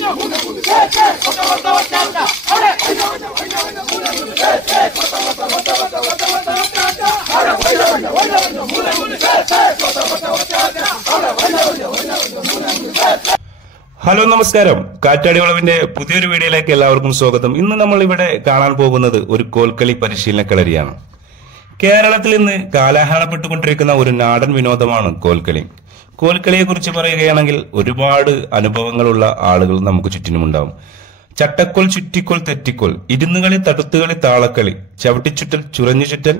Hello, നമസ്കാരം. കാറ്റാടി വളവിന്റെ പുതിയൊരു വീഡിയോയിലേക്ക് എല്ലാവർക്കും സ്വാഗതം. ഇന്ന് നമ്മൾ ഇവിടെ കാണാൻ പോകുന്നത് ഒരു കോൽക്കളി പരിശീലന കളരിയാണ്. കേരളത്തിൽ ഇന്ന് കാലാഹലപ്പെട്ടുകൊണ്ടിരിക്കുന്ന ഒരു നാടൻ വിനോദമാണ് കോൽക്കളി. കോൽക്കളിയെ കുറിച്ച് പറയുകയാണെങ്കിൽ ഒരുപാട് അനുഭവങ്ങളുള്ള ആളുകൾ നമുക്ക് ചുറ്റിനുമുണ്ടാവും. ചട്ടക്കോൽ, ചുറ്റിക്കോൽ, തെറ്റിക്കോൽ, ഇരുന്നുകളി, തടുത്തുകളി, താളക്കളി, ചവിട്ടിച്ചുറ്റൽ, ചുരഞ്ഞു ചുറ്റൽ,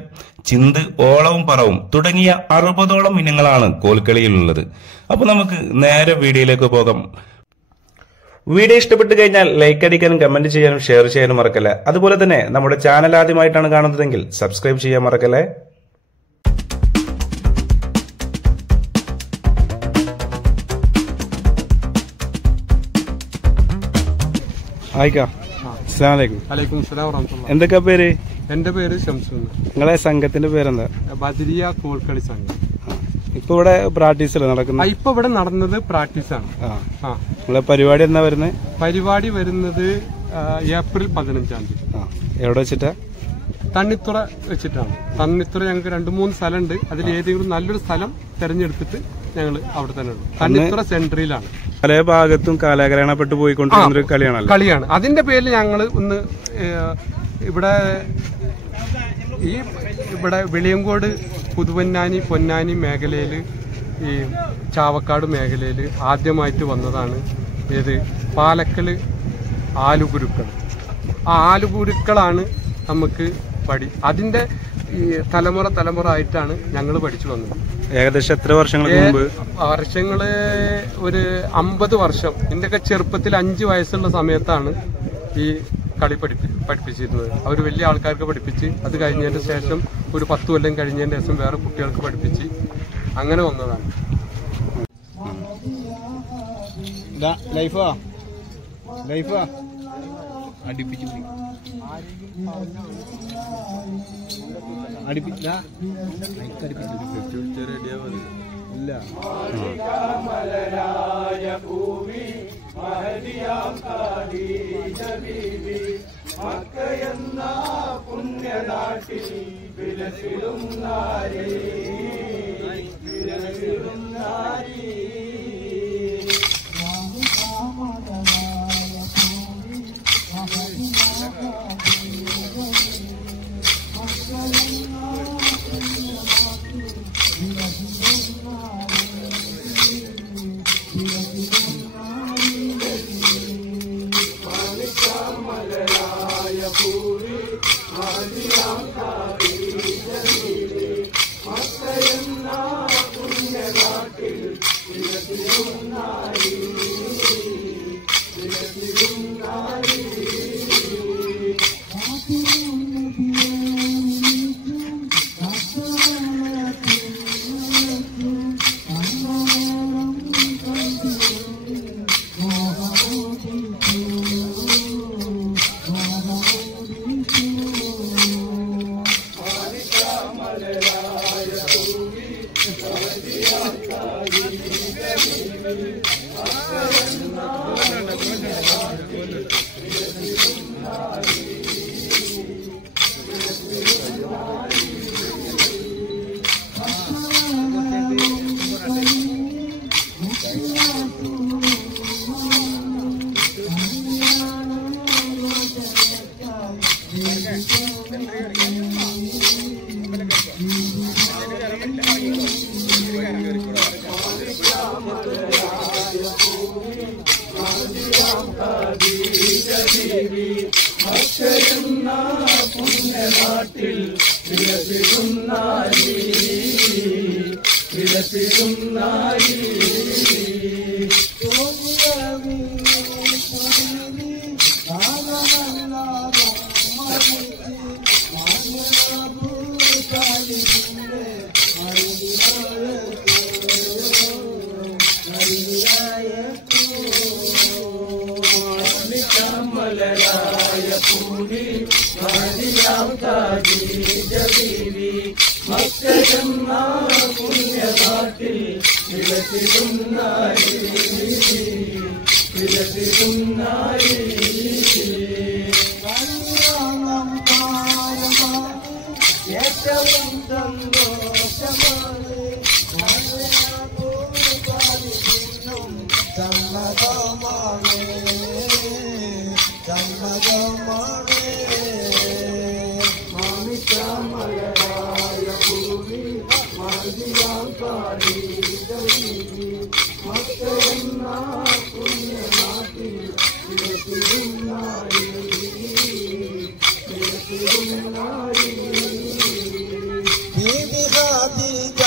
ചിന്ത്, ഓളവും പറവും തുടങ്ങിയ 60ഓളം ഇനങ്ങളാണ് കോൽക്കളിയിലുള്ളത്. അപ്പൊ നമുക്ക് നേരെ വീഡിയോയിലേക്ക് പോകാം. വീഡിയോ ഇഷ്ടപ്പെട്ടു കഴിഞ്ഞാൽ ലൈക്ക് അടിക്കാനും കമന്റ് ചെയ്യാനും ഷെയർ ചെയ്യാനും മറക്കല്ലേ. അതുപോലെ തന്നെ നമ്മുടെ ചാനൽ ആദ്യമായിട്ടാണ് കാണുന്നതെങ്കിൽ സബ്സ്ക്രൈബ് ചെയ്യാൻ മറക്കല്ലേ. എന്തൊക്കെ പേര്? എന്റെ പേര് ഷംസു. നിങ്ങളെ സംഘത്തിന്റെ പേരെന്താ? ബദരിയ കോൽക്കളി സംഘം. ഇപ്പൊ ഇവിടെ പ്രാക്ടീസ് നടക്കുന്നത്? ഇപ്പൊ ഇവിടെ നടന്നത് പ്രാക്ടീസാണ്. നിങ്ങളെ പരിപാടി എന്നാ വരുന്നത്? പരിപാടി വരുന്നത് ഏപ്രിൽ 15-ാം തീയതി. എവിടെ വെച്ചിട്ടാ? തണ്ണിത്തുറ വെച്ചിട്ടാണ്. തണ്ണിത്തുറ ഞങ്ങൾക്ക് 2-3 സ്ഥലമുണ്ട്. അതിൽ ഏതെങ്കിലും നല്ലൊരു സ്ഥലം തെരഞ്ഞെടുത്തിട്ട് ഞങ്ങൾ അവിടെ തന്നെ ഉള്ളു. തണ്ണിത്തുറ സെൻട്രയിലാണ്. പല ഭാഗത്തും കാലാഗ്രഹണപ്പെട്ടു പോയിക്കൊണ്ടിരിക്കുന്ന കളിയാണ്. അതിന്റെ പേരിൽ ഞങ്ങൾ ഒന്ന് ഇവിടെ വെളിയങ്കോട്, പുതുവന്നാനി, പൊന്നാനി മേഖലയിൽ, ഈ ചാവക്കാട് മേഖലയിൽ ആദ്യമായിട്ട് വന്നതാണ് ഏത് പാലക്കല് ആലുകുരുക്കൾ. ആ ആലുകുരുക്കളാണ് നമുക്ക് അതിന്റെ ഈ തലമുറ ആയിട്ടാണ് ഞങ്ങൾ പഠിച്ചു വന്നത്. ഏകദേശം എത്ര വർഷങ്ങൾക്ക് മുമ്പ്? വർഷങ്ങള് ഒരു 50 വർഷം. എന്റെയൊക്കെ ചെറുപ്പത്തിൽ 5 വയസ്സുള്ള സമയത്താണ് ഈ കളി പഠിപ്പിച്ചിരുന്നത്. അവർ വലിയ ആൾക്കാർക്ക് പഠിപ്പിച്ച്, അത് കഴിഞ്ഞതിന് ശേഷം ഒരു 10 കൊല്ലം കഴിഞ്ഞതിന് ശേഷം വേറെ കുട്ടികൾക്ക് പഠിപ്പിച്ച് അങ്ങനെ വന്നതാണ്. മക്കയെന്ന പുണ്യനാട്ടിൽ വിലസിടും നാരി, വിലസിടും നാരി. പുണ്യനാട്ടിൽ വിലസിടും നാരി, വിലസിടും നാരി. പുണ്യനാട്ടിൽ വിലസിടും നാരി, വിലസിടും നാരി ഏറ്റവും സന്തോഷമാണ് സമ്മതമാണ് സമ്മതമാണ് മാമിക്കാമലയായ ഭൂമി മാതിയാം കാടി മക്കളെന്ന പുണ്യനാട്ടിൽ വിലസിരുന്നായി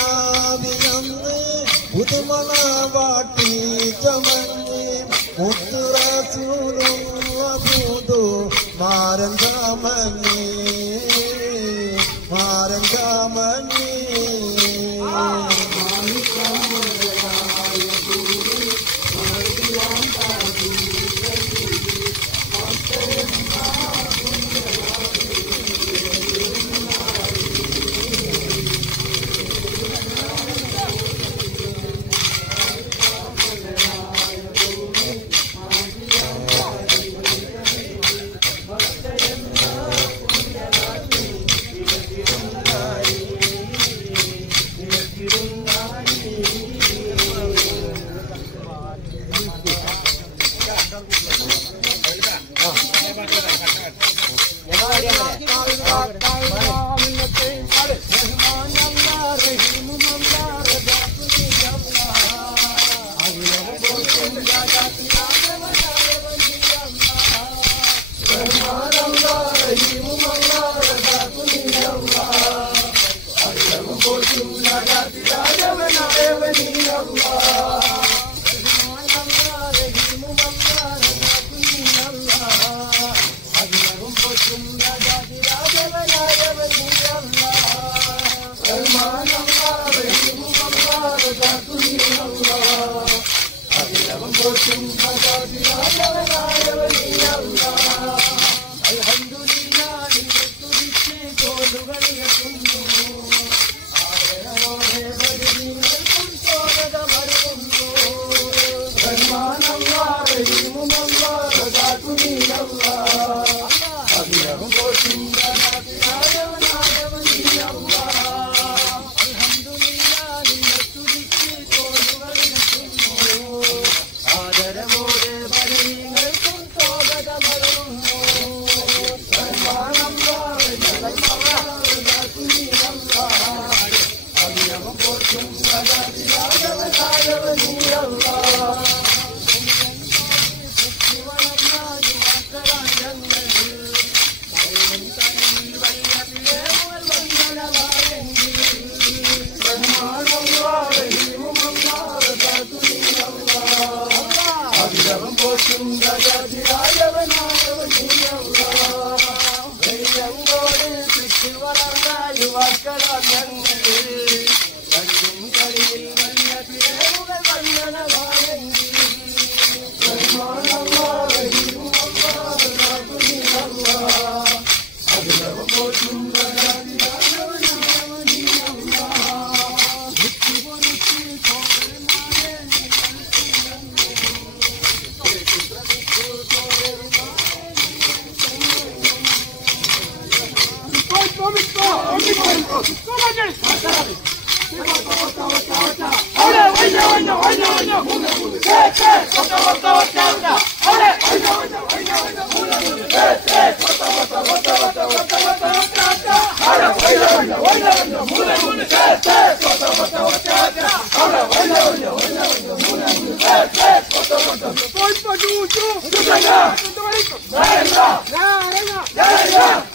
ദീപികാതിജാവിനന്ന് പുതുമണ വാട്ടി ചമഞ്ഞ് മുത്തുറസൂലുള്ള പൂതു മാരൻ ചമഞ്ഞ് മാരൻ ചമഞ്ഞ്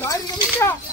Venga!